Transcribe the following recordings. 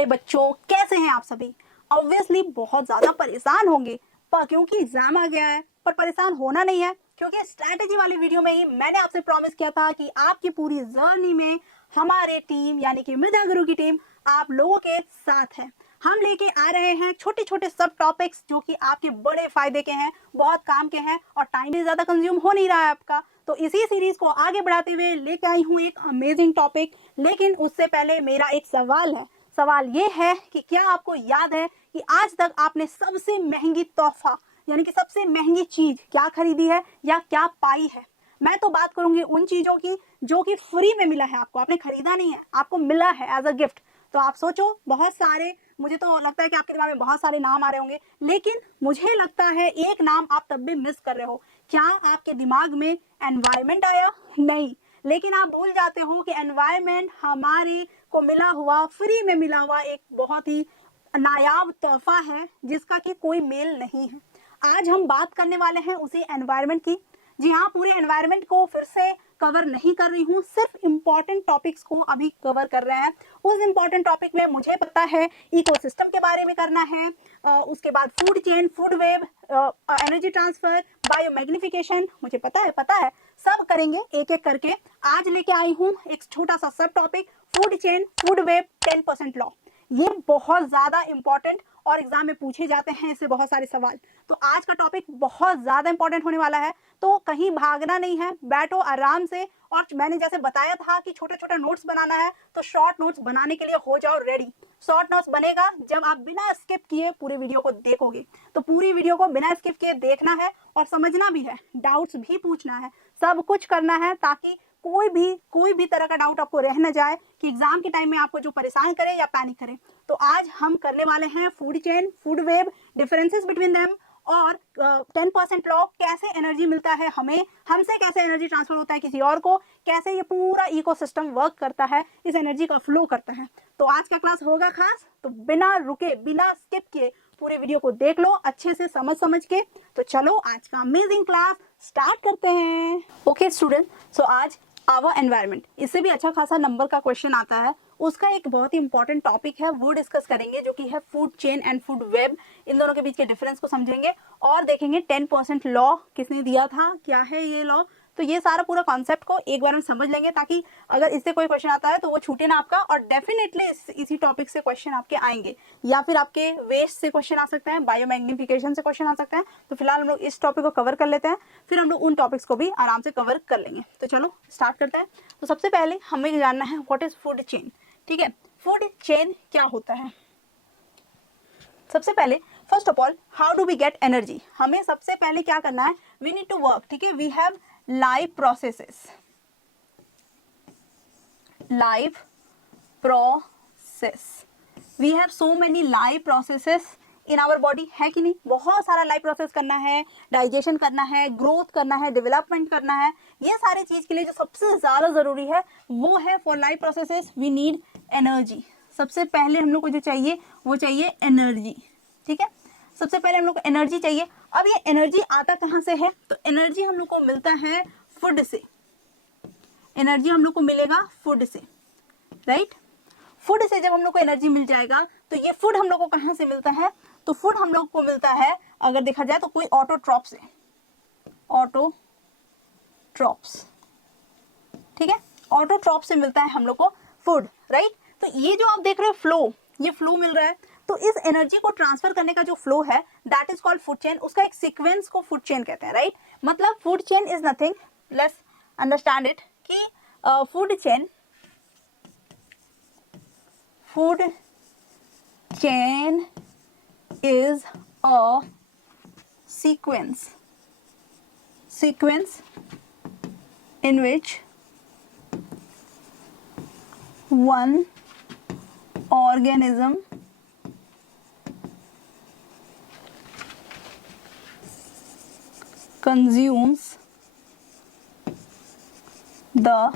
प्यारे बच्चों, कैसे हैं आप सभी। ऑब्वियसली बहुत ज़्यादा परेशान होंगे पर क्योंकि एग्जाम आ गया है, पर परेशान होना नहीं है क्योंकि स्ट्रैटेजी वाली वीडियो में ही मैंने आपसे प्रॉमिस किया था कि आपकी पूरी जर्नी में हमारे टीम यानी कि मृदा गुरु की टीम आप लोगों के साथ है। हम लेके आ रहे हैं छोटे छोटे सब टॉपिक्स जो कि आपके बड़े फायदे के हैं, बहुत काम के हैं और टाइम भी ज़्यादा कंज्यूम हो नहीं रहा है आपका। तो इसी सीरीज को आगे बढ़ाते हुए लेके आई हूँ एक अमेजिंग टॉपिक। लेकिन उससे पहले मेरा एक सवाल है। सवाल ये है कि क्या आपको याद है कि आज तक आपने सबसे महंगी तोहफा यानी कि सबसे महंगी चीज क्या खरीदी है या क्या पाई है। मैं तो बात करूंगी उन चीजों की जो कि फ्री में मिला है आपको, आपने खरीदा नहीं है, आपको मिला है एज अ गिफ्ट। तो आप सोचो, बहुत सारे, मुझे तो लगता है कि आपके दिमाग में बहुत सारे नाम आ रहे होंगे, लेकिन मुझे लगता है एक नाम आप तब भी मिस कर रहे हो। क्या आपके दिमाग में एनवायरमेंट आया? नहीं, लेकिन आप भूल जाते हो कि एनवायरमेंट हमारे को मिला हुआ, फ्री में मिला हुआ एक बहुत ही नायाब तोहफा है जिसका कि कोई मेल नहीं है। आज हम बात करने वाले हैं उसी एनवायरनमेंट की। जी हाँ, पूरे एनवायरनमेंट को फिर से कवर नहीं कर रही हूँ, सिर्फ इम्पॉर्टेंट टॉपिक्स को अभी कवर कर रहे हैं। उस इम्पॉर्टेंट टॉपिक में मुझे पता है इकोसिस्टम के बारे में करना है, उसके बाद food chain, food web, energy transfer, biomagnification, मुझे पता है सब करेंगे एक एक करके। आज लेके आई हूँ एक छोटा सा सब topic, food chain, food web, 10% law. ये बहुत ज्यादा इंपॉर्टेंट और एग्जाम में पूछे जाते हैं इससे बहुत सारे सवाल। तो आज का टॉपिक बहुत ज्यादा इंपॉर्टेंट होने वाला है, तो कहीं भागना नहीं है, बैठो आराम से। और मैंने जैसे बताया था कि छोटा छोटा नोट्स बनाना है, तो शॉर्ट नोट्स बनाने के लिए हो जाओ रेडी। शॉर्ट नोट्स बनेगा जब आप बिना स्किप किए पूरे वीडियो को देखोगे। तो पूरी वीडियो को बिना स्किप किए देखना है और समझना भी है, डाउट्स भी पूछना है, सब कुछ करना है ताकि कोई भी तरह का डाउट आपको रह न जाए कि एग्जाम के टाइम में आपको जो परेशान करे या पैनिक करे। तो आज हम करने वाले हैं food chain, food web, differences between them और 10% लॉ, कैसे एनर्जी मिलता है हमें, हमसे कैसे एनर्जी ट्रांसफर होता है किसी और को, कैसे ये पूरा इकोसिस्टम वर्क करता है, इस एनर्जी का फ्लो करता है। तो आज का क्लास होगा खास, तो बिना रुके बिना स्किप किए पूरे वीडियो को देख लो अच्छे से समझ के। तो चलो आज का अमेजिंग क्लास स्टार्ट करते हैं। ओके स्टूडेंट, सो आज आवर एनवायरनमेंट, इससे भी अच्छा खासा नंबर का क्वेश्चन आता है, उसका एक बहुत ही इंपॉर्टेंट टॉपिक है वो डिस्कस करेंगे जो कि है food chain and food web. इन दोनों के बीच के डिफरेंस को समझेंगे और देखेंगे 10% लॉ किसने दिया था, क्या है ये लॉ। तो ये सारा पूरा कॉन्सेप्ट को एक बार हम समझ लेंगे ताकि अगर इससे कोई क्वेश्चन आता है तो वो छूटे ना आपका। और डेफिनेटली इसी टॉपिक से क्वेश्चन आपके आएंगे, या फिर आपके वेस्ट से क्वेश्चन आ सकते हैं, बायोमैग्निफिकेशन से क्वेश्चन आ सकते हैं। तो फिलहाल हम लोग इस टॉपिक को कवर कर लेते हैं, फिर हम लोग उन टॉपिक्स को भी आराम से कवर कर लेंगे। तो चलो स्टार्ट करते हैं। तो सबसे पहले हमें जानना है व्हाट इज फूड चेन। ठीक है, फूड चेन क्या होता है। सबसे पहले first of all, how do we get energy. हमें सबसे पहले क्या करना है, वी नीड टू वर्क। ठीक है, we have live processes, live process, we have so many live processes in our body, है कि नहीं। बहुत सारा लाइव प्रोसेस करना है, डाइजेशन करना है, ग्रोथ करना है, डेवलपमेंट करना है। ये सारे चीज के लिए जो सबसे ज्यादा जरूरी है वो है for live processes we need energy. सबसे पहले हम लोग को जो चाहिए वो चाहिए एनर्जी। ठीक है, सबसे पहले हम लोग को एनर्जी चाहिए। अब ये एनर्जी आता कहाँ से है, तो एनर्जी हम लोग को मिलता है फूड से। एनर्जी हम लोग को मिलेगा फूड से, राइट। फूड से जब हम लोग को एनर्जी मिल जाएगा तो ये फूड हम लोग को कहाँ से मिलता है, तो फूड हम लोग को मिलता है अगर देखा जाए तो कोई ऑटोट्रॉप से, ऑटोट्रॉप्स। ठीक है, ऑटोट्रॉप से मिलता है हम लोग को फूड, राइट। तो ये जो आप देख रहे हो फ्लो, ये फ्लो मिल रहा है, तो इस एनर्जी को ट्रांसफर करने का जो फ्लो है that is called food chain. उसका एक सीक्वेंस को फूड चेन कहते हैं, राइट। मतलब food chain is nothing, let's understand it कि food chain is a sequence in which one organism consumes the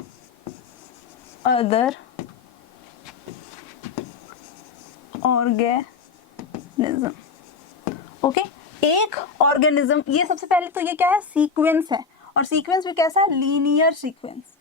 other organism. Okay, एक organism, ये सबसे पहले तो ये क्या है, सीक्वेंस है। और सीक्वेंस भी कैसा है, लीनियर सीक्वेंस।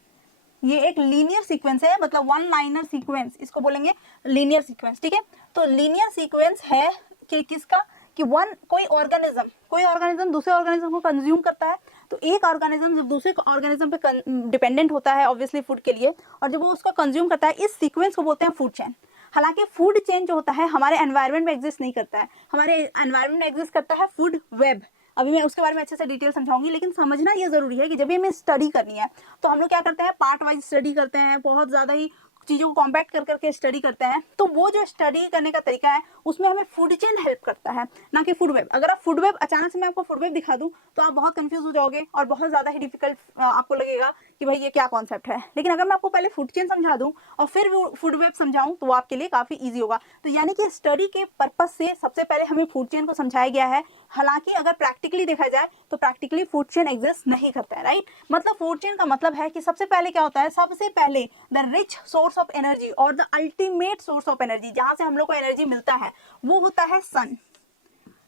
ये एक लीनियर सीक्वेंस है, मतलब वन लाइनर सीक्वेंस, इसको बोलेंगे लीनियर सीक्वेंस, ठीक है। तो लीनियर सीक्वेंस है कि किसका, कि कोई ऑर्गेनिज्म दूसरे ऑर्गेनिज्म को कंज्यूम करता है, तो एक ऑर्गेनिज्म जब दूसरे ऑर्गेनिज्म पे डिपेंडेंट होता है ऑब्वियसली फूड के लिए, और जब वो उसको कंज्यूम करता है, इस सीक्वेंस को बोलते हैं फूड चेन। हालांकि फूड चेन जो होता है हमारे एनवायरनमेंट में एग्जिस्ट नहीं करता है, हमारे एनवायरनमेंट में एग्जिस्ट करता है फूड वेब। अभी मैं उसके बारे में अच्छे से डिटेल समझाऊंगी, लेकिन समझना ये जरूरी है कि जब भी हमें स्टडी करनी है तो हम लोग क्या करते हैं, पार्ट वाइज स्टडी करते हैं, बहुत ज्यादा ही चीजों को कॉम्पैक्ट कर करके स्टडी करते हैं। तो वो जो स्टडी करने का तरीका है उसमें हमें फूड चेन हेल्प करता है, ना कि फूड वेब। अगर आप फूड वेब अचानक से मैं आपको फूड वेब दिखा दूं तो आप बहुत कंफ्यूज हो जाओगे और बहुत ज्यादा ही डिफिकल्ट आपको लगेगा कि भाई ये क्या कॉन्सेप्ट है। लेकिन अगर मैं आपको पहले फूड चेन समझा दूं और फिर फूड वेब समझाऊं तो वो आपके लिए काफी ईजी होगा। तो यानी कि स्टडी के पर्पज से सबसे पहले हमें फूड चेन को समझाया गया है। हालांकि अगर प्रैक्टिकली देखा जाए तो प्रैक्टिकली फूड चेन एग्जिस्ट नहीं करता है, राइट। मतलब फूड चेन का मतलब है कि सबसे पहले क्या होता है, सबसे पहले the rich source of energy और the ultimate source of energy, जहां से हम लोग को एनर्जी मिलता है वो होता है सन।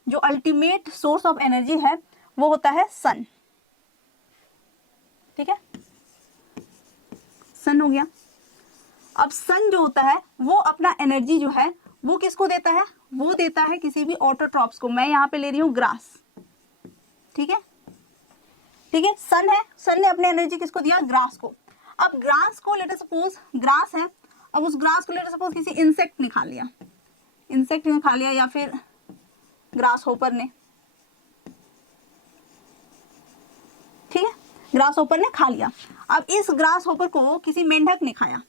जो अल्टीमेट सोर्स ऑफ एनर्जी है वो होता है सन, ठीक है, सन हो गया। अब सन जो होता है वो अपना एनर्जी जो है वो किसको देता है, वो देता है किसी भी ऑटोट्रॉप्स को। मैं यहाँ पे ले रही हूँ ग्रास, ठीक है, ठीक है। सन है, सन ने अपने एनर्जी किसको दिया, ग्रास को। अब ग्रास को लेट अस सपोज ग्रास है, अब उस ग्रास को लेट अस सपोज किसी इंसेक्ट ने खा लिया, इंसेक्ट ने खा लिया या फिर ग्रास होपर ने, ठीक है, ग्रास होपर ने खा लिया। अब इस ग्रास होपर को किसी मेंढक ने खाया,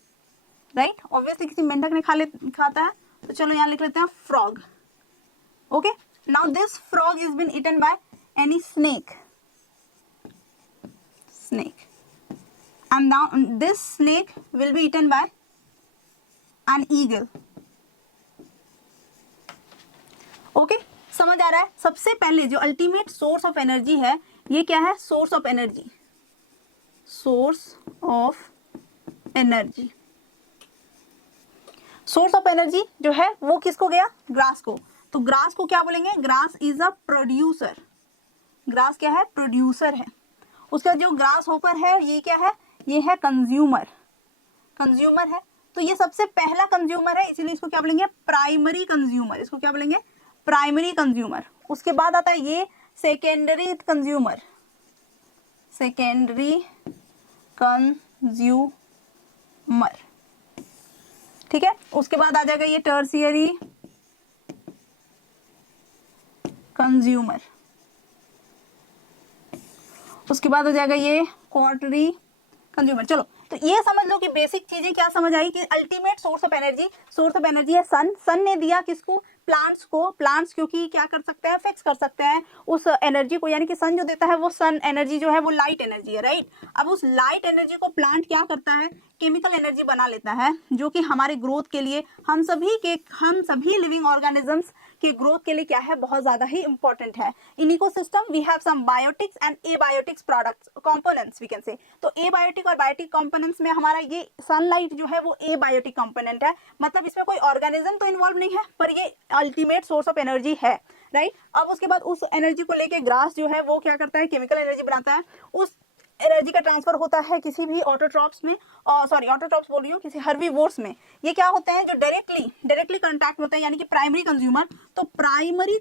राइट, ऑब्वियसली किसी मेंढक ने खाता है, तो चलो यहाँ लिख लेते हैं frog. Okay, now this frog is been eaten by any snake, and now this snake will be eaten by an eagle. Okay, समझ आ रहा है। सबसे पहले जो अल्टीमेट सोर्स ऑफ एनर्जी है ये क्या है, source of energy, source of energy, source of energy जो है वो किसको गया, ग्रास को। तो ग्रास को क्या बोलेंगे, grass is a producer, grass क्या है, प्रोड्यूसर है। उसका जो ग्रास होपर है ये क्या है, ये है कंज्यूमर, कंज्यूमर है। तो ये सबसे पहला कंज्यूमर है, इसीलिए इसको क्या बोलेंगे, प्राइमरी कंज्यूमर, इसको क्या बोलेंगे, प्राइमरी कंज्यूमर। उसके बाद आता है ये सेकेंडरी कंज्यूमर, सेकेंडरी कंज्यूमर, ठीक है। उसके बाद आ जाएगा ये टर्शियरी कंज्यूमर, उसके बाद हो जाएगा ये क्वार्टरी कंज्यूमर। चलो, तो ये समझ लो कि बेसिक चीजें क्या समझ आई कि अल्टीमेट सोर्स ऑफ एनर्जी है सन। सन ने दिया किसको, प्लांट्स को। प्लांट्स क्योंकि क्या कर सकते हैं, फिक्स कर सकते हैं उस एनर्जी को, यानी कि सन जो देता है वो सन एनर्जी जो है वो लाइट एनर्जी है, राइट। अब उस लाइट एनर्जी को प्लांट क्या करता है, केमिकल एनर्जी बना लेता है, जो कि हमारे ग्रोथ के लिए, हम सभी लिविंग ऑर्गेनिजम्स के ग्रोथ के लिए क्या है, बहुत ज्यादा ही इंपॉर्टेंट है। In ecosystem we have some biotics and abiotics products components we can say. तो एबायोटिक और बायोटिक कंपोनेंट्स में हमारा ये सनलाइट जो है वो एबायोटिक कंपोनेंट है, मतलब इसमें कोई ऑर्गेनिज्म तो इन्वॉल्व नहीं है पर ये अल्टीमेट सोर्स ऑफ एनर्जी है, राइट। अब उसके बाद उस एनर्जी को लेके ग्रास जो है वो क्या करता है, केमिकल एनर्जी बनाता है। उस एनर्जी का ट्रांसफर होता है किसी भी ऑटोट्रॉप्स में, ऑटोट्रॉप्स बोल रही हूँ, किसी हर्बीवोर्स में। ये क्या होते हैं, जो डायरेक्टली कांटेक्ट होते हैं, यानी कि प्राइमरी कंज्यूमर। तो प्राइमरी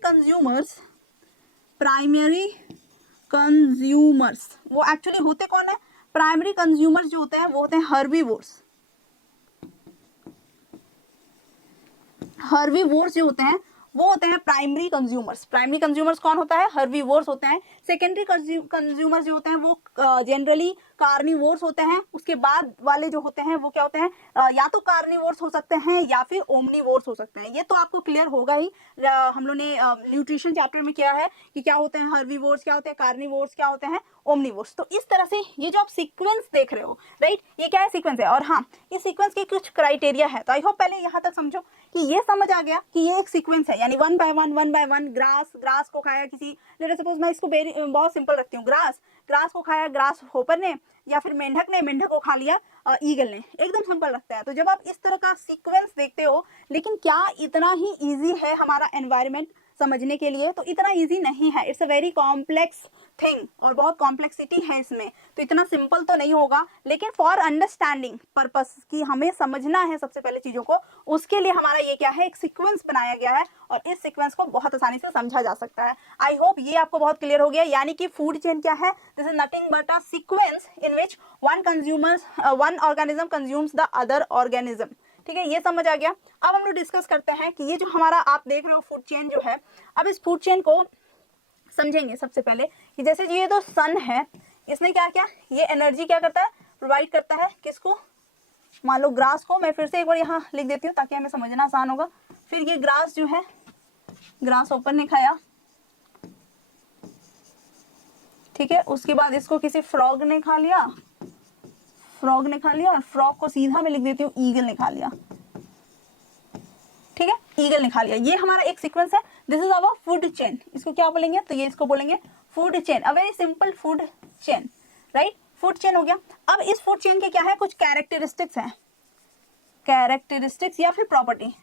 कंज्यूमर्स वो एक्चुअली होते कौन है, प्राइमरी कंज्यूमर्स जो होते हैं वो होते हैं हर्बीवोर्स। हर्बीवोर्स जो होते हैं वो होते हैं प्राइमरी कंज्यूमर्स। प्राइमरी कंज्यूमर्स कौन होता है, हर्बीवोर्स होते हैं। सेकेंडरी कंज्यूमर्स जो होते हैं वो जनरली कार्निवोर्स होते हैं। उसके बाद वाले जो होते हैं वो क्या होते हैं, या तो कार्निवोर्स हो सकते हैं या फिर ओमनीवोर्स हो सकते हैं। ये तो आपको क्लियर होगा ही, हम लोग ने न्यूट्रिशन चैप्टर में किया है कि क्या होते हैं हर्बीवोर्स, क्या होते हैं कार्निवोर्स, क्या होते हैं ओमनीवोर्स। तो इस तरह से ये जो आप सीक्वेंस देख रहे हो, राइट, ये क्या है, सीक्वेंस है। और हाँ, ये सीक्वेंस के कुछ क्राइटेरिया है। तो आई होप पहले यहाँ तक समझो कि ये समझ आ गया कि ये एक सीक्वेंस है, यानी वन बाय वन ग्रास को खाया किसी, लेट सपोज मैं इसको बहुत सिंपल रखती हूँ, ग्रास को खाया ग्रास होपर ने, या फिर मेंढक को खा लिया ईगल ने, एकदम सिंपल लगता है। तो जब आप इस तरह का सीक्वेंस देखते हो, लेकिन क्या इतना ही इजी है हमारा एनवायरनमेंट, समझने के लिए, तो इतना इजी नहीं है, it's a very complex thing और बहुत कॉम्प्लेक्सिटी है इसमें, तो इतना सिंपल तो नहीं होगा। लेकिन फॉर अंडरस्टैंडिंग पर्पस की हमें समझना है सबसे पहले चीज़ों को, उसके लिए हमारा ये क्या है, एक सीक्वेंस बनाया गया है और इस सीक्वेंस को बहुत आसानी से समझा जा सकता है। आई होप ये आपको बहुत क्लियर हो गया। यानी कि फूड चेन क्या है, this is nothing but a sequence in which one organism consumes the other organism. ठीक है, ये समझ आ गया। अब हम लोग डिस्कस करते हैं कि ये जो हमारा आप देख रहे हो फूड चेन जो है, अब इस फूड चेन को समझेंगे सबसे पहले कि जैसे ये तो सन है, इसने क्या किया, ये एनर्जी क्या करता है, प्रोवाइड करता है किसको, मान लो ग्रास को। मैं फिर से एक बार यहाँ लिख देती हूँ ताकि हमें समझना आसान होगा। फिर ये ग्रास जो है, ग्रास ऊपर ने खाया, ठीक है, उसके बाद इसको किसी फ्रॉग ने खा लिया, फ्रॉग ने खा लिया, और फ्रॉग को सीधा मैं लिख देती हूँ ईगल ने खा लिया। ठीक है, ईगल ने खा लिया। ये हमारा एक सीक्वेंस है, this is our food chain. इसको क्या बोलेंगे, तो ये इसको बोलेंगे food chain, a very simple food chain, right. Food chain हो गया। अब इस फूड चेन के क्या है, कुछ कैरेक्टरिस्टिक्स हैं, कैरेक्टरिस्टिक्स या फिर प्रॉपर्टी,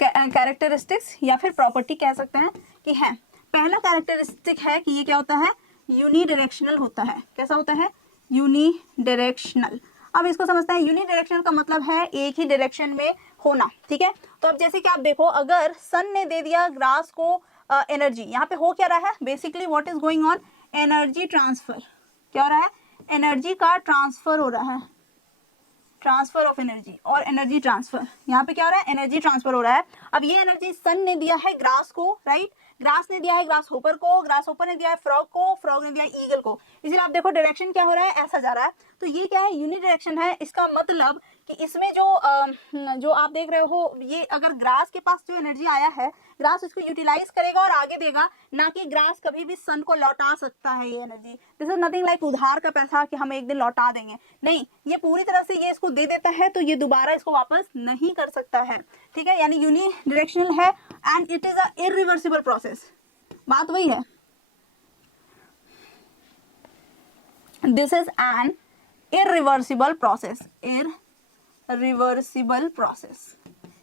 कैरेक्टरिस्टिक्स या फिर प्रॉपर्टी कह सकते हैं कि है। पहला कैरेक्टरिस्टिक है कि ये क्या होता है, यूनिडायरेक्शनल होता है। कैसा होता है, यूनिडायरेक्शनल। अब इसको समझते हैं, यूनिडायरेक्शनल का मतलब है एक ही डायरेक्शन में होना। ठीक है, तो अब जैसे कि आप देखो, अगर सन ने दे दिया ग्रास को एनर्जी, यहाँ पे हो क्या रहा है, basically what is going on, energy transfer. क्या हो रहा है, एनर्जी का ट्रांसफर हो रहा है, ट्रांसफर ऑफ एनर्जी और एनर्जी ट्रांसफर। यहाँ पे क्या हो रहा है, एनर्जी ट्रांसफर हो रहा है। अब ये एनर्जी सन ने दिया है ग्रास को, राइट, ग्रास ने दिया है ग्रास होपर को, ग्रास होपर ने दिया है फ्रॉग को, फ्रॉग ने दिया है ईगल को। इसलिए आप देखो डायरेक्शन क्या हो रहा है, ऐसा जा रहा है। तो ये क्या है, यूनि डायरेक्शन है। इसका मतलब कि इसमें जो आप देख रहे हो, ये अगर ग्रास के पास जो एनर्जी आया है, ग्रास उसको यूटिलाइज करेगा और आगे देगा, ना कि ग्रास कभी भी सन को लौटा सकता है ये energy. This is nothing like उधार का पैसा कि हम एक दिन लौटा देंगे, नहीं, ये पूरी तरह से ये इसको दे देता है, तो ये दोबारा इसको वापस नहीं कर सकता है। ठीक है, यानी यूनि डायरेक्शनल है and it is a irreversible process. बात वही है, this is an irreversible process, irreversible process.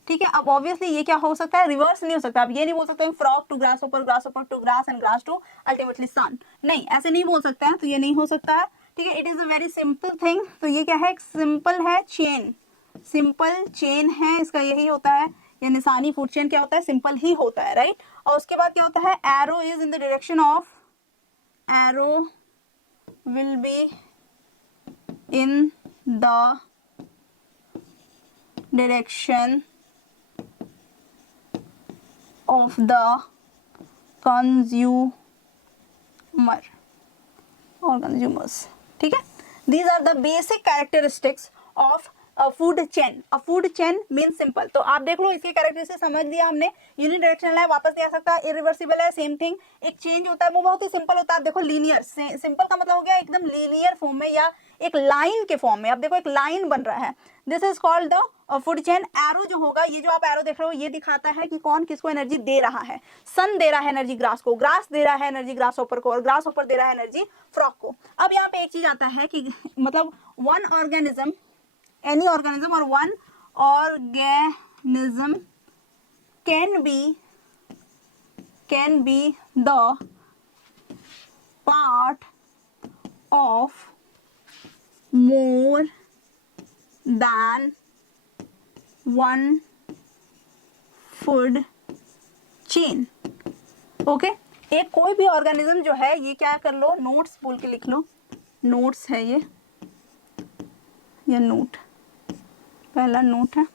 ठीक है, अब ऑब्वियसली ये क्या हो सकता है, रिवर्स नहीं हो सकता। अब ये नहीं बोल सकते फ्रॉग टू ग्रास ऊपर to grass and grass to ultimately sun, नहीं, ऐसे नहीं बोल सकते हैं, तो ये नहीं हो सकता है। ठीक है, it is a very simple thing. तो ये क्या है, एक सिंपल है चेन, सिंपल चेन है, इसका यही होता है। ये निशानी फूड चेन क्या होता है, सिंपल ही होता है, राइट। और उसके बाद क्या होता है, arrow is in the direction of, arrow will be in the direction of the consumer or consumers. ठीक है, these are the basic characteristics of a food chain. A food chain means simple. तो आप देख लो, इसके characteristics समझ लिया हमने। Unidirectional है, वापस नहीं आ सकता, इरिवर्सिबल है, सेम थिंग। एक चेंज होता है वो बहुत ही सिंपल होता है। आप देखो लीनियर, सिंपल का मतलब हो गया एकदम लीनियर फॉर्म में या एक लाइन के फॉर्म में। अब देखो एक लाइन बन रहा है, this is called the food chain. Arrow जो होगा, ये जो आप एरो देख रहे हो, ये दिखाता है कि कौन किसको एनर्जी दे रहा है। सन दे रहा है एनर्जी ग्रास को, ग्रास दे रहा है एनर्जी ग्रास होपर को, और ग्रास होपर दे रहा है एनर्जी फ्रॉग को। अब यहाँ पे एक चीज आता है कि मतलब वन ऑर्गेनिज्म, एनी ऑर्गेनिज्म और one organism can be the part of more than one food chain. Okay, एक कोई भी ऑर्गेनिज्म जो है, ये क्या कर लो, नोट्स बोल के लिख लो, नोट्स है ये नोट, पहला नोट है।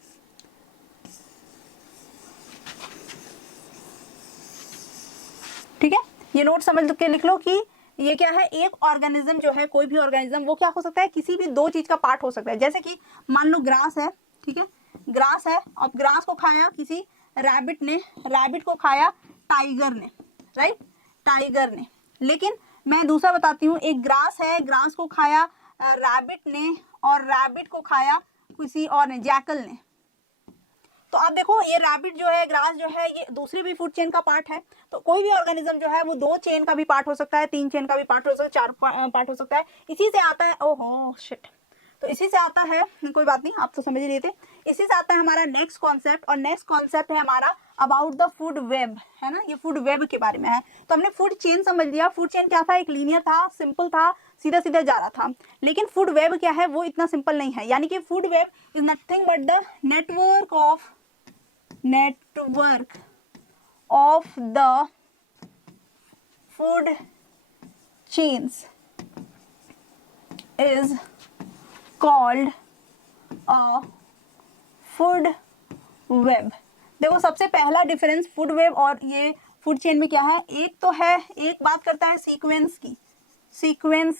ठीक है, ये नोट समझ के लिख लो कि ये क्या है, एक ऑर्गेनिज्म जो है, कोई भी ऑर्गेनिज्म, वो क्या हो सकता है, किसी भी दो चीज का पार्ट हो सकता है। जैसे कि मान लो ग्रास है, ठीक है, ग्रास है, अब ग्रास को खाया किसी रैबिट ने, रैबिट को खाया टाइगर ने, राइट, टाइगर ने। लेकिन मैं दूसरा बताती हूँ, एक ग्रास है, ग्रास को खाया रैबिट ने, और रैबिट को खाया किसी और ने, जैकल ने। तो आप देखो, ये रैबिट जो है, ग्रास जो है, ये दूसरी भी फूड चेन का पार्ट है। तो कोई भी ऑर्गेनिज्म जो है, वो दो चेन का भी पार्ट हो सकता है, तीन चेन का भी पार्ट हो सकता है, चार पार्ट हो सकता है। इसी से आता है, ओहो शिट, तो इसी से आता है, कोई बात नहीं, आप तो समझ ही रहे थे, इसी से आता है हमारा नेक्स्ट कॉन्सेप्ट, और नेक्स्ट कॉन्सेप्ट है हमारा अबाउट द फूड वेब, है ना, ये फूड वेब के बारे में है। तो हमने फूड चेन समझ लिया, फूड चेन क्या था, एक लीनियर था, सिंपल था, सीधा सीधा जा रहा था। लेकिन फूड वेब क्या है, वो इतना सिंपल नहीं है, यानी कि food web is nothing but the network of the food chains is called a food web। देखो सबसे पहला डिफरेंस फूड वेब और ये फूड चेन में क्या है, एक तो है, एक बात करता है सीक्वेंस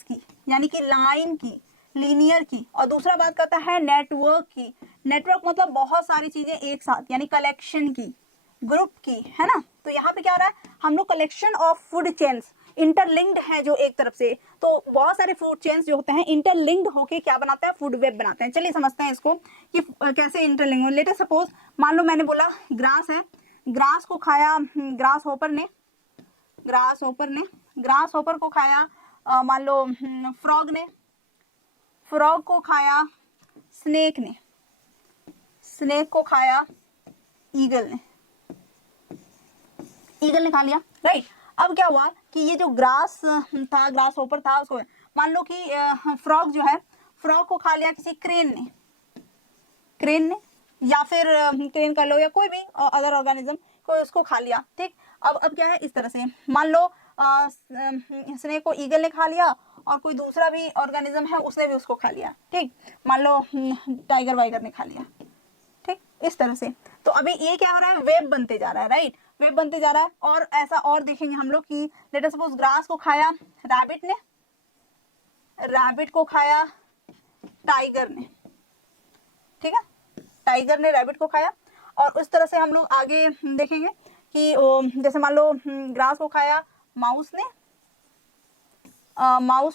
की यानी कि लाइन की, लीनियर की, और दूसरा बात करता है नेटवर्क की। नेटवर्क मतलब बहुत सारी चीजें एक साथ, यानी कलेक्शन की, ग्रुप की, है ना। तो यहाँ पे क्या हो रहा है, हम लोग collection of food chains interlinked है जो एक तरफ से, तो बहुत सारे फूड चेन्स जो होते हैं इंटरलिंक्ड होके क्या बनाते हैं, फूड वेब बनाते हैं। चलिए समझते हैं इसको कि कैसे इंटरलिंक्ड हो। लेटर सपोज मान लो मैंने बोला ग्रास है, ग्रास को खाया ग्रास होपर को खाया मान लो फ्रॉग को खाया स्नेक को खाया ईगल ने खा लिया, राइट। अब क्या हुआ कि ये जो ग्रास होपर था, उसको मान लो कि फ्रॉग जो है, फ्रॉग को खा लिया किसी क्रेन ने, या फिर क्रेन कर लो या कोई भी अदर ऑर्गेनिज्म को उसको खा लिया, ठीक। अब क्या है, इस तरह से मान लो स्नेक को ईगल ने खा लिया, और कोई दूसरा भी ऑर्गेनिज्म है उसने भी उसको खा लिया, ठीक। मान लो टाइगर वाइगर ने खा लिया, ठीक, इस तरह से। तो अभी ये क्या हो रहा है, वेब बनते जा रहा है, राइट, वेब बनते जा रहा है। और ऐसा और देखेंगे हम लोग कि लेट अस सपोज ग्रास को खाया रैबिट को खाया टाइगर ने, ठीक है, टाइगर ने रैबिट को खाया। और उस तरह से हम लोग आगे देखेंगे कि जैसे मान लो ग्रास को खाया माउस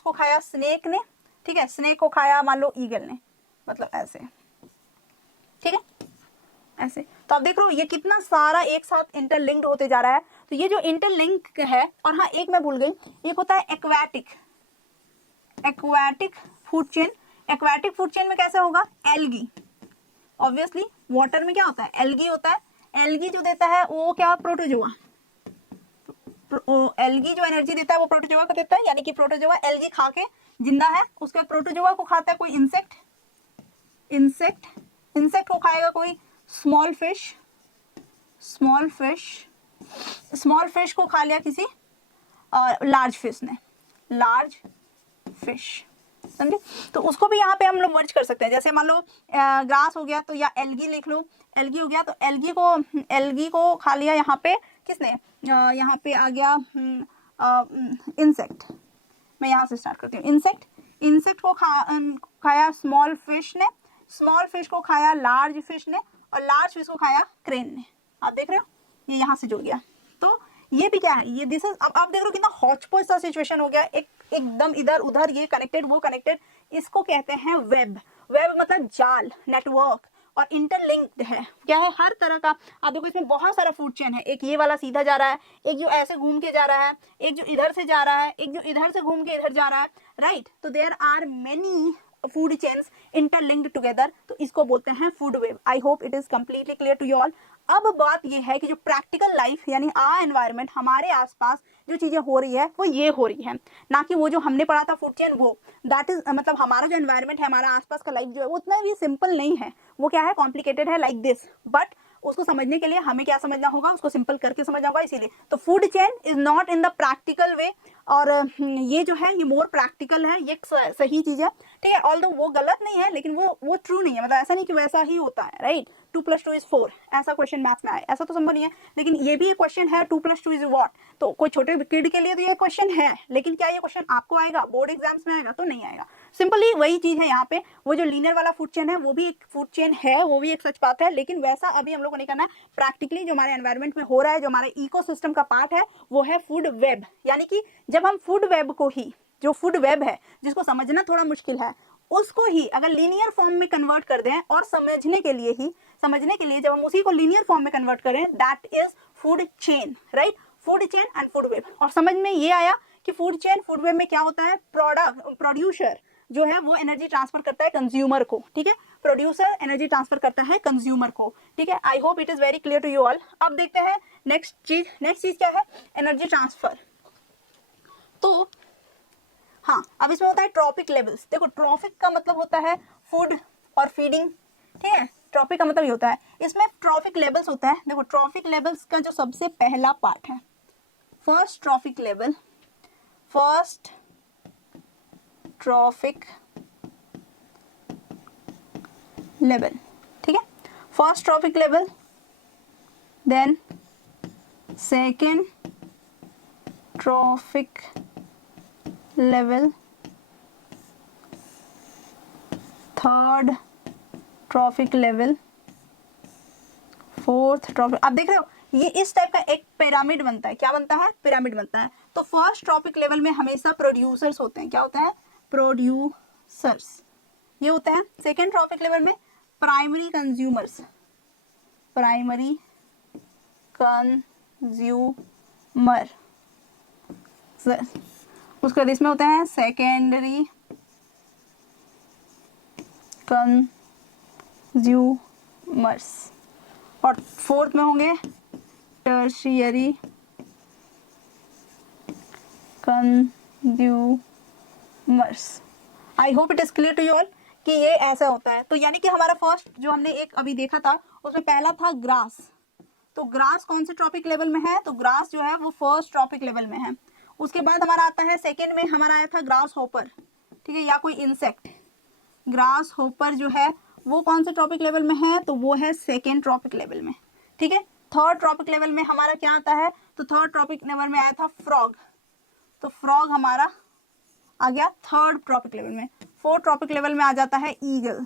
को खाया स्नेक ने, ठीक है, स्नेक को खाया मान लो ईगल ने, मतलब ऐसे, ठीक है, ऐसे। तो आप देख रहे हो ये कितना सारा एक साथ इंटरलिंक्ड होते जा रहा है। तो ये जो इंटरलिंक है, और हाँ एक मैं भूल गई, एक होता है aquatic food chain. Aquatic food chain में कैसे होगा, एल्गी, ऑब्वियसली वाटर में क्या होता है, एल्गी होता है। एल्गी जो देता है वो क्या, प्रोटोजोआ। एल्गी जो एनर्जी देता है वो प्रोटोजोआ को देता है, यानी कि प्रोटोजोआ एल्गी खा के जिंदा है, उसके बाद प्रोटोजोआ को खाता है कोई इंसेक्ट को खाएगा कोई स्मॉल फिश को खा लिया किसी लार्ज फिश, समझे। तो उसको भी यहाँ पे हम लोग मर्ज कर सकते हैं। जैसे मान लो ग्रास हो गया तो या एल्गी लिख लो, एल्गी हो गया तो एल्गी को खा लिया यहाँ पे किसने, यहाँ पे आ गया इंसेक्ट। मैं यहाँ से स्टार्ट करती हूँ, इंसेक्ट को खाया स्मॉल फिश को खाया लार्ज फिश ने, और लार्ज फिश को खाया क्रेन ने। आप देख रहे हो ये यहाँ से जुड़ गया। तो ये भी क्या है, ये दिस इज, अब आप देख रहे हो कितना हॉचपॉच सा सिचुएशन हो गया, एकदम इधर उधर, ये कनेक्टेड वो कनेक्टेड। इसको कहते हैं वेब मतलब जाल, नेटवर्क, और इंटरलिंक्ड है। क्या है, हर तरह का। आप देखो इसमें बहुत सारा फूड चेन है, एक ये वाला सीधा जा रहा है, एक जो ऐसे घूम के जा रहा है, एक जो इधर से जा रहा है, एक जो इधर से घूम के इधर जा रहा है, राइट। तो there are many food chains interlinked together, तो इसको बोलते हैं food web. I hope it is completely clear to you all. अब बात ये है कि जो प्रैक्टिकल लाइफ यानी आवर एनवायरनमेंट, हमारे आसपास जो चीजें हो रही है वो ये हो रही है, ना कि वो जो हमने पढ़ा था फूड चेन, वो दैट इज मतलब हमारा जो एनवायरनमेंट है, हमारा आसपास का लाइफ जो है वो उतना भी सिंपल नहीं है, वो क्या है, कॉम्प्लिकेटेड है, लाइक दिस। बट उसको समझने के लिए हमें क्या समझना होगा, उसको सिंपल करके समझना होगा। इसीलिए तो food chain is not in the practical way, और ये जो है ये मोर प्रैक्टिकल है, ये सही चीज है, ठीक है। ऑल्दो वो गलत नहीं है, लेकिन वो ट्रू नहीं है, मतलब ऐसा नहीं कि वैसा ही होता है, राइट। 2 + 2 = 4 ऐसा क्वेश्चन मैथ्स में आए, ऐसा तो संभव नहीं है। लेकिन ये भी एक क्वेश्चन है, 2 + 2 = व्हाट। तो कोई छोटे किड के लिए तो ये क्वेश्चन है, लेकिन क्या ये क्वेश्चन आपको आएगा, बोर्ड एग्जाम्स में आएगा? तो नहीं आएगा। सिंपली वही चीज है यहाँ पे, वो जो लीनियर वाला फूड चेन है वो भी एक फूड चेन है, वो भी एक सच बात है, लेकिन वैसा अभी हम लोग को नहीं करना है। प्रैक्टिकली जो हमारे एनवायरनमेंट में हो रहा है, जो हमारे इकोसिस्टम का पार्ट है, वो है फूड वेब। यानी कि जब हम फूड वेब को ही, जो फूड वेब है जिसको समझना थोड़ा मुश्किल है, उसको ही अगर लीनियर फॉर्म में कन्वर्ट कर दें, और समझने के लिए जब हम उसी को लीनियर फॉर्म में कन्वर्ट करें, that is food chain, right. Food chain and food web. और समझ में ये आया कि फूड चेन फूड वेब में क्या होता है, प्रोड्यूसर जो है वो एनर्जी ट्रांसफर करता है कंज्यूमर को, ठीक है, प्रोड्यूसर एनर्जी ट्रांसफर करता है कंज्यूमर को, ठीक है। I hope it is very clear to you all. अब देखते हैं नेक्स्ट चीज क्या है, एनर्जी ट्रांसफर। तो हाँ, अब इसमें होता है ट्रॉपिक लेवल्स। देखो ट्रॉपिक का मतलब होता है फूड और फीडिंग, ठीक है, ट्रॉपिक का मतलब ये होता है। इसमें ट्रॉपिक लेवल्स होता है। देखो ट्रॉपिक लेवल्स का जो सबसे पहला पार्ट है, फर्स्ट ट्रॉपिक लेवल ठीक है, first trophic level, then second trophic level, third trophic level, fourth trophic. आप देख रहे हो ये इस टाइप का एक पिरामिड बनता है। क्या बनता है, पिरामिड बनता है। तो फर्स्ट ट्रॉपिक लेवल में हमेशा प्रोड्यूसर्स होते हैं। क्या होता है, प्रोड्यूसर्स, ये होता है। सेकेंड ट्रॉपिक लेवल में प्राइमरी कंज्यूमर्स, प्राइमरी कंज्यूमर। उसके बाद इसमें होते हैं सेकेंडरी कंज्यूमर्स, और फोर्थ में होंगे tertiary consumers. I hope it is clear to you all कि ये ऐसा होता है। तो यानी कि हमारा फर्स्ट जो हमने एक अभी देखा था उसमें पहला था ग्रास। तो ग्रास कौन से ट्रॉपिक लेवल में है, तो ग्रास जो है वो फर्स्ट ट्रॉपिक लेवल में है। उसके बाद हमारा आता है सेकेंड में, हमारा आया था ग्रास होपर, ठीक है, या कोई इंसेक्ट। ग्रास होपर जो है वो कौन से ट्रॉपिक लेवल में है, तो वो है सेकेंड ट्रॉपिक लेवल में, ठीक है। थर्ड ट्रॉपिक लेवल में हमारा क्या आता है, तो थर्ड ट्रॉपिक लेवल में आया था फ्रॉग। तो फ्रॉग हमारा आ गया थर्ड ट्रॉपिक लेवल में। फोर्थ ट्रॉपिक लेवल में आ जाता है ईगल।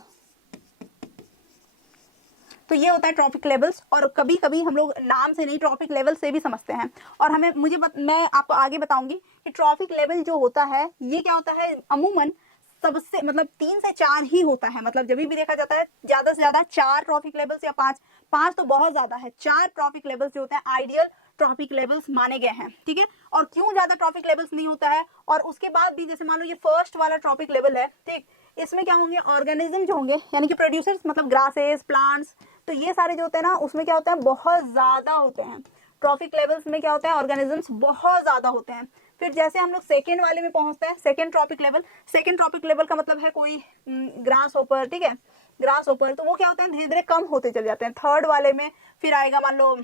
तो ये होता है ट्रॉपिक लेवल्स। और कभी कभी हम लोग नाम से नहीं, ट्रॉपिक लेवल से भी समझते हैं। और हमें मैं आपको आगे बताऊंगी कि ट्रॉपिक लेवल जो होता है ये क्या होता है, अमूमन सबसे मतलब 3 से 4 ही होता है। मतलब जब भी देखा जाता है ज्यादा से ज्यादा 4 ट्रॉपिक लेवल्स या 5 तो बहुत ज्यादा है। 4 ट्रॉपिक लेवल्स जो होते हैं आइडियल ट्रॉपिक लेवल्स माने गए हैं, ठीक है। और क्यों ज्यादा ट्रॉपिक लेवल्स नहीं होता है, और उसके बाद भी जैसे मान लो ये फर्स्ट वाला ट्रॉपिक लेवल है, ठीक, इसमें क्या होंगे, ऑर्गेनिज्म जो होंगे यानी कि प्रोड्यूसर्स, मतलब ग्रासेस, प्लांट्स, तो ये सारे जो होते हैं ना उसमें क्या होता है, बहुत ज्यादा होते हैं। ट्रॉपिक लेवल्स में क्या होता है, ऑर्गेनिजम्स बहुत ज्यादा होते हैं। फिर जैसे हम लोग सेकेंड वाले में पहुंचते हैं, सेकेंड ट्रॉपिक लेवल का मतलब है कोई ग्रास होपर, ठीक है, ग्रास होपर, तो वो क्या होते हैं, धीरे धीरे कम होते चले जाते हैं। थर्ड वाले में फिर आएगा मान लो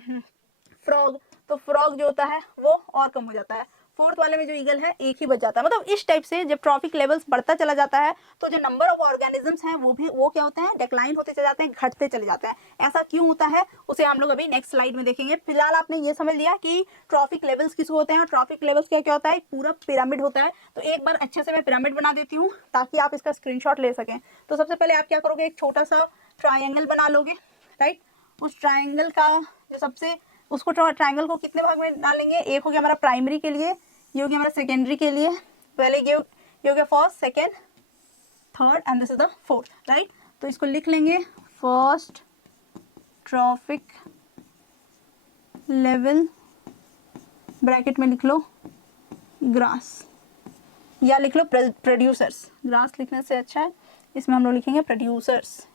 फ्रॉग, तो फ्रॉग जो होता है वो और कम हो जाता है। फोर्थ वाले में जो ईगल है एक ही बच जाता है। मतलब इस टाइप से जब ट्रॉपिक लेवल्स बढ़ता चला जाता है तो जो नंबर ऑफ ऑर्गेनिजम्स हैं वो क्या होते हैं, डिक्लाइन होते चले जाते हैं, घटते चले जाते हैं। ऐसा क्यों होता है उसे हम लोग अभी नेक्स्ट स्लाइड में देखेंगे। फिलहाल आपने ये समझ लिया कि ट्रॉपिक लेवल्स किस होते हैं, और ट्रॉपिक लेवल्स क्या क्या होता है, पूरा पिरामिड होता है। तो एक बार अच्छे से मैं पिरामिड बना देती हूँ ताकि आप इसका स्क्रीनशॉट ले सकें। तो सबसे पहले आप क्या करोगे, एक छोटा सा ट्राइंगल बना लोगे, राइट। उस ट्राइंगल का जो सबसे उसको ट्राइंगल को कितने भाग में डालेंगे, एक हो गया हमारा प्राइमरी के लिए, ये हो गया हमारा सेकेंडरी के लिए, पहले ये हो गया first, second, third and this is the fourth, right. तो इसको लिख लेंगे फर्स्ट ट्रॉपिक लेवल, ब्रैकेट में लिख लो ग्रास, या लिख लो प्रोड्यूसर्स। ग्रास लिखने से अच्छा है, इसमें हम लोग लिखेंगे प्रोड्यूसर्स।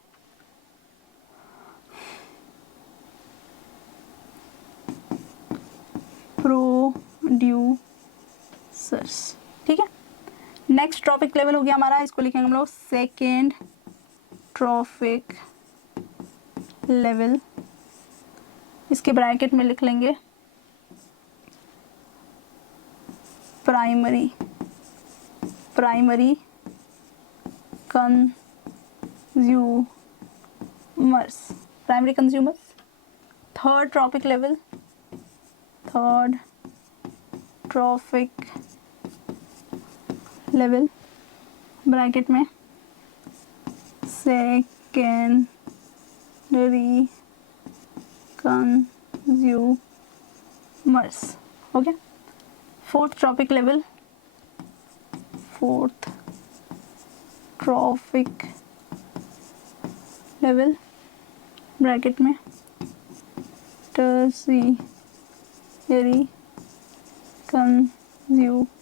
प्रोड्यूसर्स, ठीक है। नेक्स्ट ट्रॉपिक लेवल हो गया हमारा, इसको लिखेंगे हम लोग सेकेंड ट्रॉपिक लेवल। इसके ब्रैकेट में लिख लेंगे primary consumers. Third trophic level, third trophic level, bracket में secondary consumers, okay. Fourth trophic level, fourth trophic level, bracket में टर्शियरी कंज्यूमर्स,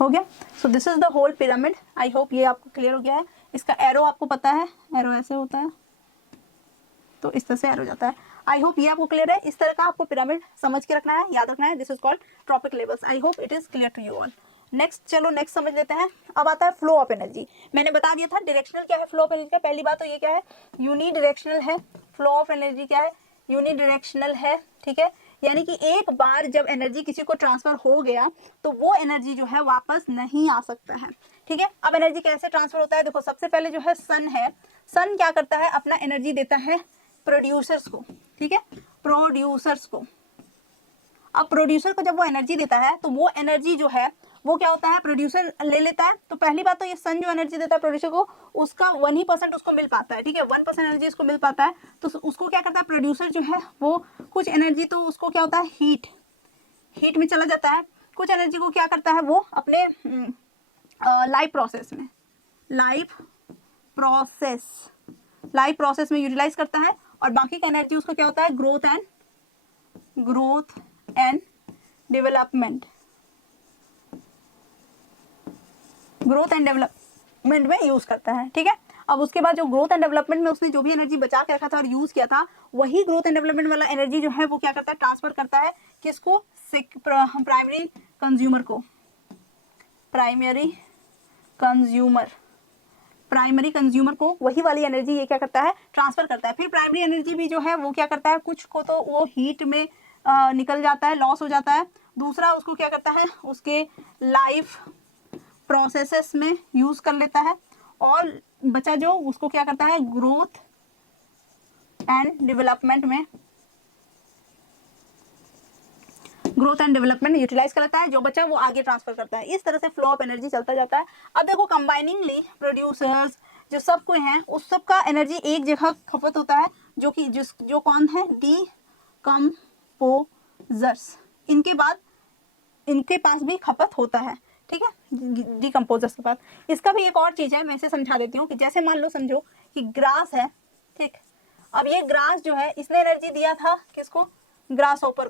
हो गया। So this is the whole pyramid. I hope ये आपको क्लियर हो गया है। इसका एरो आपको पता है, एरो ऐसे होता है तो इस तरह से एरो जाता है। आई होप ये आपको क्लियर है। इस तरह का आपको पिरामिड समझ के रखना है, याद रखना है। This is called trophic levels. I hope it is clear to you all. Next, चलो नेक्स्ट समझ लेते हैं। अब आता है फ्लो ऑफ एनर्जी। मैंने बता दिया था डायरेक्शनल क्या है फ्लो ऑफ एनर्जी का। पहली बात तो ये क्या है, यूनिडायरेक्शनल है। फ्लो ऑफ एनर्जी क्या है, यूनिडायरेक्शनल है, ठीक है। यानी कि एक बार जब एनर्जी किसी को ट्रांसफर हो गया तो वो एनर्जी जो है वापस नहीं आ सकता है, ठीक है। अब एनर्जी कैसे ट्रांसफर होता है, देखो सबसे पहले जो है सन है, सन क्या करता है, अपना एनर्जी देता है प्रोड्यूसर्स को, ठीक है, प्रोड्यूसर्स को। अब प्रोड्यूसर को जब वो एनर्जी देता है तो वो एनर्जी जो है वो क्या होता है, प्रोड्यूसर ले लेता है। तो पहली बात तो ये सन जो एनर्जी देता है प्रोड्यूसर को, उसका 1% उसको मिल पाता है, ठीक है, 1% एनर्जी उसको मिल पाता है। तो उसको क्या करता है प्रोड्यूसर जो है वो कुछ एनर्जी, तो उसको क्या होता है हीट में चला जाता है। कुछ एनर्जी को क्या करता है वो अपने लाइफ प्रोसेस में यूटिलाइज करता है। और बाकी का एनर्जी उसको क्या होता है ग्रोथ एंड डेवलपमेंट में यूज करता है, ठीक है। अब उसके बाद जो ग्रोथ एंड डेवलपमेंट में उसने जो भी एनर्जी बचा के रखा था और यूज किया था, वही ग्रोथ एंड डेवलपमेंट वाला एनर्जी जो है वो क्या करता है, ट्रांसफर करता है किसको, प्राइमरी कंज्यूमर को वही वाली एनर्जी ये क्या करता है, ट्रांसफर करता है। फिर प्राइमरी एनर्जी भी जो है वो क्या करता है, कुछ को तो वो हीट में निकल जाता है, लॉस हो जाता है। दूसरा उसको क्या करता है, उसके लाइफ प्रोसेसेस में यूज कर लेता है। और बचा जो उसको क्या करता है, ग्रोथ एंड डेवलपमेंट यूटिलाइज कर लेता है। जो बचा वो आगे ट्रांसफर करता है। इस तरह से फ्लो ऑफ एनर्जी चलता जाता है। अब देखो कंबाइनिंगली प्रोड्यूसर्स जो सब कोई हैं उस सब का एनर्जी एक जगह खपत होता है, जो कि जो कौन है, डीकम्पोजर्स। इनके पास भी खपत होता है, ठीक है, डीकम्पोजर्स के पास। इसका भी एक और चीज है, मैं इसे समझा देती हूँ कि जैसे मान लो समझो कि ग्रास है, ठीक। अब ये ग्रास जो है इसने एनर्जी दिया था किसको, ग्रास होपर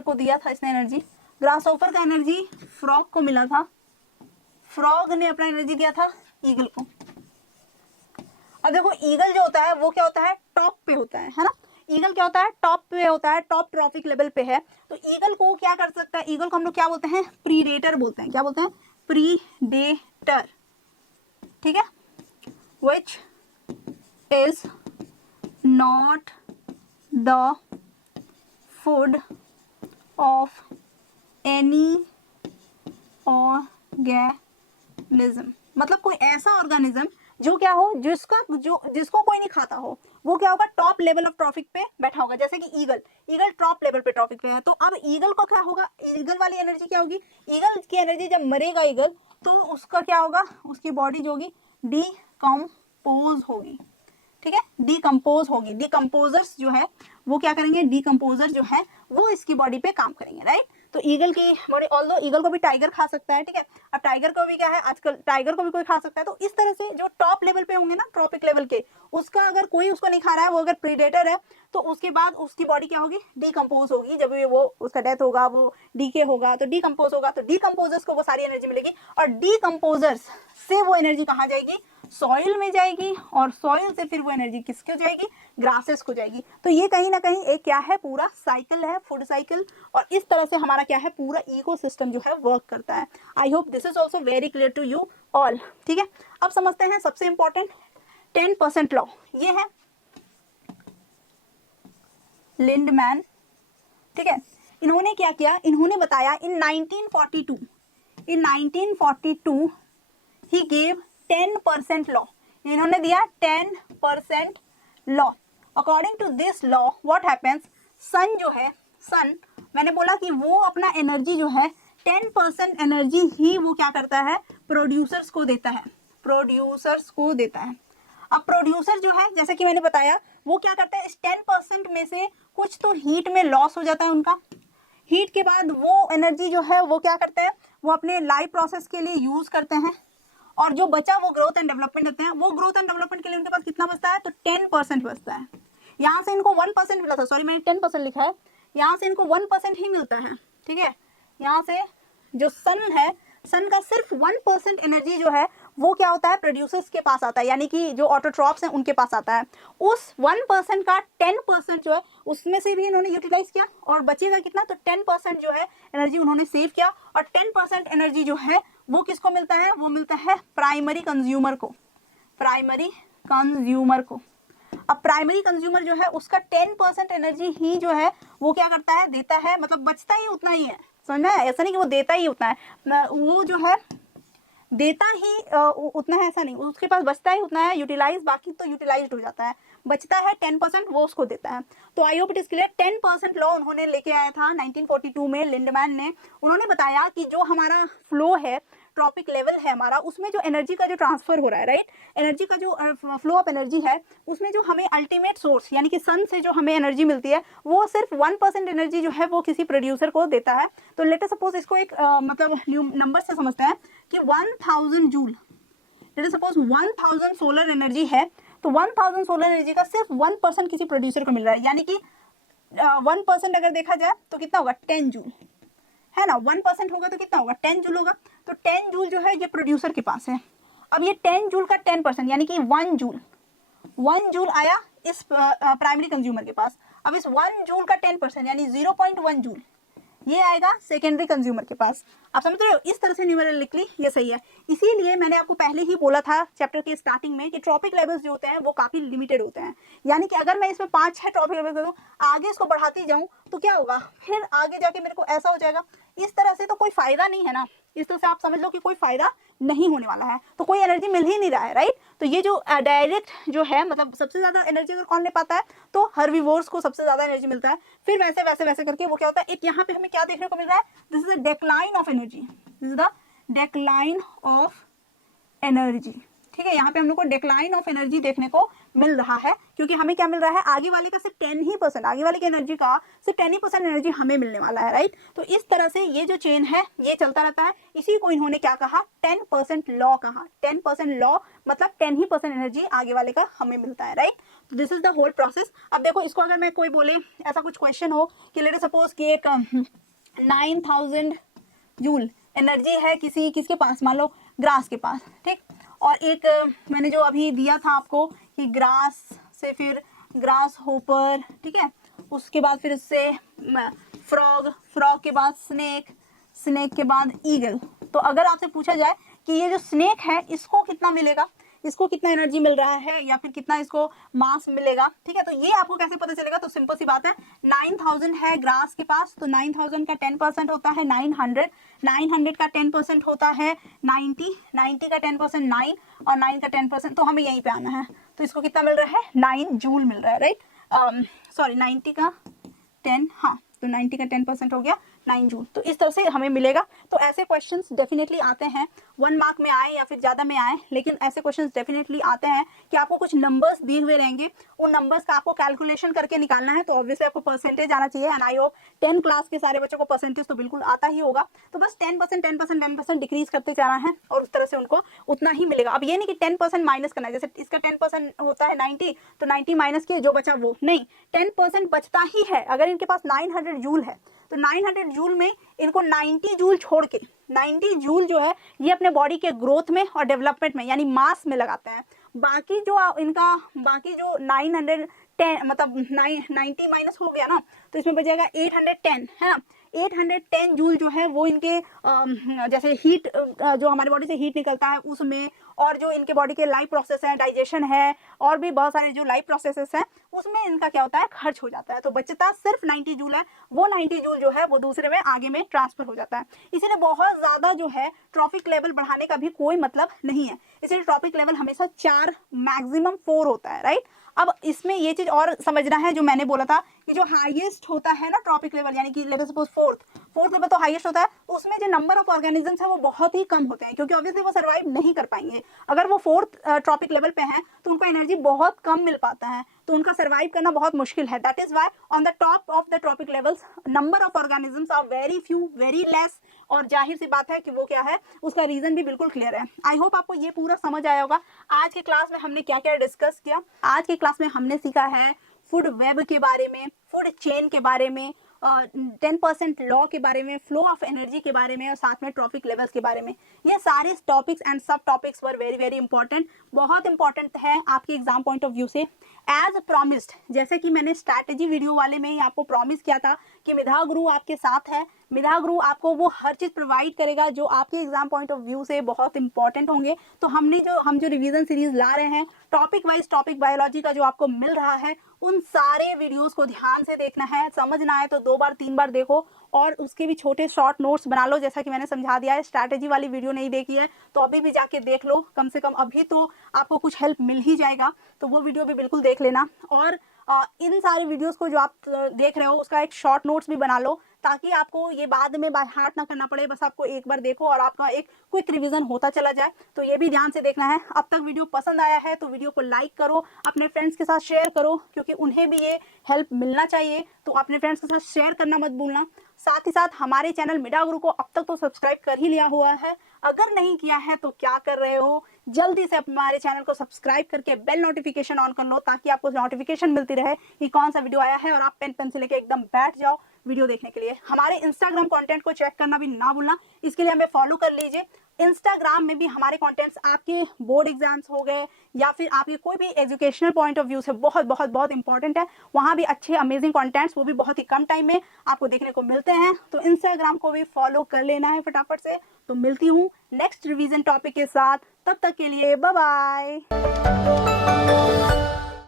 को दिया था इसने एनर्जी। ग्रास होपर का एनर्जी फ्रॉग को मिला था, फ्रॉग ने अपना एनर्जी दिया था ईगल को। अब देखो ईगल जो होता है वो क्या होता है, टॉप पे होता है ना। ईगल क्या होता है, टॉप पे होता है, टॉप ट्रॉपिक लेवल पे है। तो ईगल को क्या कर सकता है, ईगल को हम लोग क्या बोलते हैं, प्रीडेटर बोलते हैं। क्या बोलते हैं, प्रीडेटर, ठीक है, which is not the food of any organism. मतलब कोई ऐसा ऑर्गेनिज्म जो क्या हो, जिसको कोई नहीं खाता हो, वो क्या होगा, टॉप लेवल ऑफ ट्रॉफिक पे बैठा होगा। जैसे कि ईगल टॉप लेवल पे ट्रॉफिक पे है, तो अब ईगल को क्या होगा, ईगल वाली एनर्जी क्या होगी, ईगल की एनर्जी जब मरेगा ईगल तो उसका क्या होगा, उसकी बॉडी जो होगी डीकम्पोज होगी, ठीक है, डीकम्पोज होगी। डीकम्पोजर्स जो है वो क्या करेंगे, डीकम्पोजर जो है वो इसकी बॉडी पे काम करेंगे, राइट। तो ईगल की बॉडी, ऑल्दो ईगल को भी टाइगर खा सकता है, ठीक है। अब टाइगर को भी क्या है, आजकल टाइगर को भी कोई खा सकता है। तो इस तरह से जो टॉप लेवल पे होंगे ना, ट्रॉपिक लेवल के, उसका अगर कोई उसको नहीं खा रहा है, वो अगर प्रीडेटर है, तो उसके बाद उसकी बॉडी क्या होगी, डीकम्पोज होगी। जब वो उसका डेथ होगा, वो डीके होगा, तो डीकम्पोज होगा, तो डीकम्पोजर्स को वो सारी एनर्जी मिलेगी। और डीकम्पोजर्स से वो एनर्जी कहाँ जाएगी, सॉइल में जाएगी। और सॉइल से फिर वो एनर्जी किसको जाएगी, ग्रासेस को जाएगी। तो ये कहीं ना कहीं एक क्या है, पूरा साइकिल है, फूड साइकिल। और इस तरह से हमारा क्या है, पूरा इकोसिस्टम जो है वर्क करता है। I hope this is also very clear to you all, ठीक है। अब समझते हैं सबसे इंपॉर्टेंट 10% लॉ, ये है लिंडमैन, ठीक है। इन्होंने क्या किया, इन्होंने बताया इन 1942 ही गेव 10% लॉ। इन्होंने दिया 10% law. According to this law what happens, sun जो है, सन मैंने बोला कि वो अपना एनर्जी जो है 10% एनर्जी ही वो क्या करता है, प्रोड्यूसर्स को देता है। अब प्रोड्यूसर जो है, जैसे कि मैंने बताया, वो क्या करता है, इस 10% में से कुछ तो हीट में लॉस हो जाता है उनका। हीट के बाद वो एनर्जी जो है वो क्या करते हैं, वो अपने लाइफ प्रोसेस के लिए यूज करते हैं। और जो बचा वो ग्रोथ एंड डेवलपमेंट होते हैं। वो ग्रोथ एंड डेवलपमेंट के लिए उनके पास कितना बचता है, तो 10% बचता है। यहाँ से इनको 1% मिला था, सॉरी मैंने 10% लिखा है, यहाँ से इनको 1% ही मिलता है, ठीक है। यहाँ से जो सन है, सन का सिर्फ 1% एनर्जी जो है वो क्या होता है, प्रोड्यूसर्स के पास आता है, यानी कि जो ऑटोट्रॉप्स हैं उनके पास आता है। उस 1% का 10% जो है उसमें से भी इन्होंने यूटिलाइज किया, और बचेगा कितना, तो 10% जो है एनर्जी उन्होंने सेव किया, और 10% एनर्जी जो है वो किसको मिलता है, वो मिलता है प्राइमरी कंज्यूमर को, प्राइमरी कंज्यूमर को। अब प्राइमरी कंज्यूमर जो है उसका 10% एनर्जी ही जो है वो क्या करता है, देता है, मतलब बचता ही उतना ही है, समझ में, ऐसा नहीं कि वो देता ही उतना है, वो जो है देता ही उतना है, ऐसा नहीं, उसके पास बचता ही उतना है, यूटिलाइज, बाकी तो यूटिलाइज्ड हो जाता है, बचता है 10%, वो उसको देता है। तो आई hope it is clear. 10% law उन्होंने लेके आया था 1942 में, लिंडमैन ने। उन्होंने बताया कि जो हमारा फ्लो है, ट्रॉपिक लेवल है हमारा, उसमें जो एनर्जी का जो ट्रांसफर हो रहा है, राइट, एनर्जी का जो फ्लो ऑफ एनर्जी है, उसमें जो हमें अल्टीमेट सोर्स यानी कि सन से जो हमें एनर्जी मिलती है, वो सिर्फ 1% एनर्जी जो है वो किसी प्रोड्यूसर को देता है। तो लेट अस सपोज इसको एक मतलब नंबर से समझते हैं कि 1000 joule, let us suppose 1000 solar energy है, तो 1000 सोलर एनर्जी का सिर्फ 1% किसी प्रोड्यूसर को मिल रहा है, यानी कि 1% अगर देखा जाए तो कितना होगा, 10 जूल, है ना, 1% होगा तो कितना होगा, 10 जूल होगा। तो 10 जूल जो है ये प्रोड्यूसर के पास है। अब ये 10 जूल का 10% यानी कि 1 जूल आया इस प्राइमरी कंज्यूमर के पास। अब इस 1 जूल का 10% यानी 0.1 जूल ये आएगा सेकेंडरी कंज्यूमर के पास। आप समझ रहे हो, इस तरह से न्यूमेरिकली ये सही है। इसीलिए मैंने आपको पहले ही बोला था चैप्टर के स्टार्टिंग में कि ट्रॉपिक लेवल्स जो होते हैं वो काफी लिमिटेड होते हैं, यानी कि अगर मैं इसमें 5-6 ट्रॉपिक लेवल करूँ, आगे इसको बढ़ाती जाऊं तो क्या होगा, फिर आगे जाके मेरे को ऐसा हो जाएगा। इस तरह से तो कोई फायदा नहीं है ना, इस तरह से आप समझ लो कि कोई फायदा नहीं होने वाला है, तो कोई एनर्जी मिल ही नहीं रहा है, राइट। तो ये जो डायरेक्ट जो है, मतलब सबसे ज्यादा एनर्जी अगर कौन ले पाता है, तो हर्बीवोर्स को सबसे ज्यादा एनर्जी मिलता है। फिर वैसे वैसे वैसे करके वो क्या होता है, एक यहाँ पे हमें क्या देखने को मिल रहा है, this is the decline of energy, this is the decline of energy, ठीक है। यहाँ पे हम लोग को डेक्लाइन ऑफ एनर्जी देखने को मिल रहा है, क्योंकि हमें क्या मिल रहा है, आगे वाले का सिर्फ 10% आगे वाले की एनर्जी का सिर्फ 10% एनर्जी हमें मिलने वाला है, राइट। तो इस तरह से ये जो चेन है ये चलता रहता है। इसी को इन्होंने क्या कहा, 10% लॉ कहा। 10% लॉ मतलब 10% एनर्जी आगे वाले का हमें मिलता है, राइट। तो this is the whole process. अब देखो, इसको अगर मैं कोई बोले, ऐसा कुछ क्वेश्चन हो कि लेट सपोज कि एक 9000 जूल एनर्जी है किसके पास, मान लो ग्रास के पास, ठीक। और एक मैंने जो अभी दिया था आपको कि ग्रास से फिर ग्रास होपर, ठीक है, उसके बाद फिर उससे फ्रॉग के बाद स्नेक के बाद ईगल। तो अगर आपसे पूछा जाए कि ये जो स्नेक है इसको कितना मिलेगा, इसको कितना एनर्जी मिल रहा है, या फिर कितना इसको मास मिलेगा, ठीक है, तो ये आपको कैसे पता चलेगा, तो सिंपल सी बात है, 9000 है ग्रास के पास, तो 9000 का 10% होता है 900 का 10% होता है 90 का 10% 9, और 9 का 10%, तो हमें यहीं पे आना है। तो इसको कितना मिल रहा है, 9 जूल मिल रहा है, राइट, सॉरी 90 का 10, हाँ, तो 90 का 10% हो गया 9 जूल। तो इस तरह से हमें मिलेगा। तो ऐसे क्वेश्चंस डेफिनेटली आते हैं, 1 मार्क में आए या फिर ज़्यादा में आए, लेकिन ऐसे क्वेश्चंस डेफिनेटली आते हैं कि आपको कुछ नंबर्स दिए हुए रहेंगे, उन नंबर्स का आपको कैलकुलेशन करके निकालना है। तो ऑब्वियसली आपको परसेंटेज आना चाहिए, एंड आई होप 10 क्लास के सारे बच्चों को परसेंटेज तो बिल्कुल आता ही होगा। तो बस 10% डिक्रीज करते जाना है, और उस तरह से उनको उतना ही मिलेगा। अब ये नहीं कि 10% माइनस करना है, जैसे इसका 10% होता है 90, तो 90 माइनस किए, जो बचा वो नहीं, 10% बचता ही है। अगर इनके पास 900 जूल है, तो 900 जूल में इनको 90 जूल छोड़ के, 90 जूल जो है ये अपने बॉडी के ग्रोथ में और डेवलपमेंट में यानी मास में लगाते हैं। बाकी जो इनका बाकी जो 910 मतलब 90 माइनस हो गया ना, तो इसमें बचेगा 810, है ना। 810 जूल जो है वो इनके जैसे हीट जो हमारे बॉडी से हीट निकलता है उसमें, और जो इनके बॉडी के लाइफ प्रोसेस है, डाइजेशन है, और भी बहुत सारे जो लाइफ प्रोसेसेस हैं, उसमें इनका क्या होता है, खर्च हो जाता है। तो बचता सिर्फ 90 जूल है, वो 90 जूल जो है वो दूसरे में आगे में ट्रांसफर हो जाता है। इसीलिए बहुत ज़्यादा जो है ट्रॉपिक लेवल बढ़ाने का भी कोई मतलब नहीं है। इसलिए ट्रॉपिक लेवल हमेशा 4 मैक्सिमम 4 होता है, राइट। अब इसमें ये चीज और समझना है, जो मैंने बोला था कि जो हाईएस्ट होता है ना ट्रॉपिक लेवल, यानी कि let us suppose fourth level तो हाईएस्ट होता है, उसमें जो नंबर ऑफ ऑर्गेनिजम्स है वो बहुत ही कम होते हैं, क्योंकि ऑब्वियसली वो सर्वाइव नहीं कर पाएंगे। अगर वो 4th ट्रॉपिक लेवल पे हैं तो उनको एनर्जी बहुत कम मिल पाता है, तो उनका सर्वाइव करना बहुत मुश्किल है। That is why on the top of the trophic levels number of organisms are very few, very less. और जाहिर सी बात है कि वो क्या है, उसका रीजन भी बिल्कुल क्लियर है। आई होप आपको ये पूरा समझ आया होगा। आज के क्लास में हमने क्या क्या डिस्कस किया। आज के क्लास में हमने सीखा है फूड वेब के बारे में, फूड चेन के बारे में, 10% लॉ के बारे में, फ्लो ऑफ एनर्जी के बारे में और साथ में ट्रॉपिक लेवल्स के बारे में। ये सारे टॉपिक्स एंड सब topics were very very important, बहुत इंपॉर्टेंट है आपके एग्जाम पॉइंट ऑफ व्यू से। एज प्रॉमिस्ड, जैसे कि मैंने स्ट्रैटेजी वीडियो वाले में ही आपको प्रॉमिस किया था कि मेधा गुरु आपके साथ है, मेधा गुरु आपको वो हर चीज़ प्रोवाइड करेगा जो आपके एग्जाम पॉइंट ऑफ व्यू से बहुत इंपॉर्टेंट होंगे। तो हम जो रिवीजन सीरीज ला रहे हैं, टॉपिक वाइज टॉपिक बायोलॉजी का जो आपको मिल रहा है, उन सारे वीडियोस को ध्यान से देखना है। समझ ना आए तो 2 बार 3 बार देखो और उसके भी छोटे शॉर्ट नोट्स बना लो, जैसा कि मैंने समझा दिया है। स्ट्रैटेजी वाली वीडियो नहीं देखी है तो अभी भी जाके देख लो, कम से कम अभी तो आपको कुछ हेल्प मिल ही जाएगा, तो वो वीडियो भी बिल्कुल देख लेना। और इन सारे वीडियोस को जो आप देख रहे हो उसका एक शॉर्ट नोट्स भी बना लो, ताकि आपको ये बाद में बाय हार्ट ना करना पड़े, बस आपको एक बार देखो और आपका एक क्विक रिवीजन होता चला जाए। तो ये भी ध्यान से देखना है। अब तक वीडियो पसंद आया है तो वीडियो को लाइक करो, अपने फ्रेंड्स के साथ शेयर करो, क्योंकि उन्हें भी ये हेल्प मिलना चाहिए, तो अपने फ्रेंड्स के साथ शेयर करना मत भूलना। साथ ही साथ हमारे चैनल मेधा गुरु को अब तक तो सब्सक्राइब कर ही लिया हुआ है, अगर नहीं किया है तो क्या कर रहे हो, जल्दी से हमारे चैनल को सब्सक्राइब करके बेल नोटिफिकेशन ऑन कर लो, ताकि आपको नोटिफिकेशन मिलती रहे कि कौन सा वीडियो आया है और आप पेन पेंसिल लेके एकदम बैठ जाओ वीडियो देखने के लिए। हमारे इंस्टाग्राम कंटेंट को चेक करना भी ना भूलना, इसके लिए हमें फॉलो कर लीजिए। इंस्टाग्राम में भी हमारे कंटेंट्स आपके बोर्ड एग्जाम्स हो गए या फिर आपके कोई भी एजुकेशनल पॉइंट ऑफ व्यू से बहुत बहुत बहुत इंपॉर्टेंट है, वहाँ भी अच्छे अमेजिंग कंटेंट्स, वो भी बहुत ही कम टाइम में आपको देखने को मिलते हैं। तो इंस्टाग्राम को भी फॉलो कर लेना है फटाफट से। तो मिलती हूँ नेक्स्ट रिवीजन टॉपिक के साथ, तब तक के लिए बाय बाय।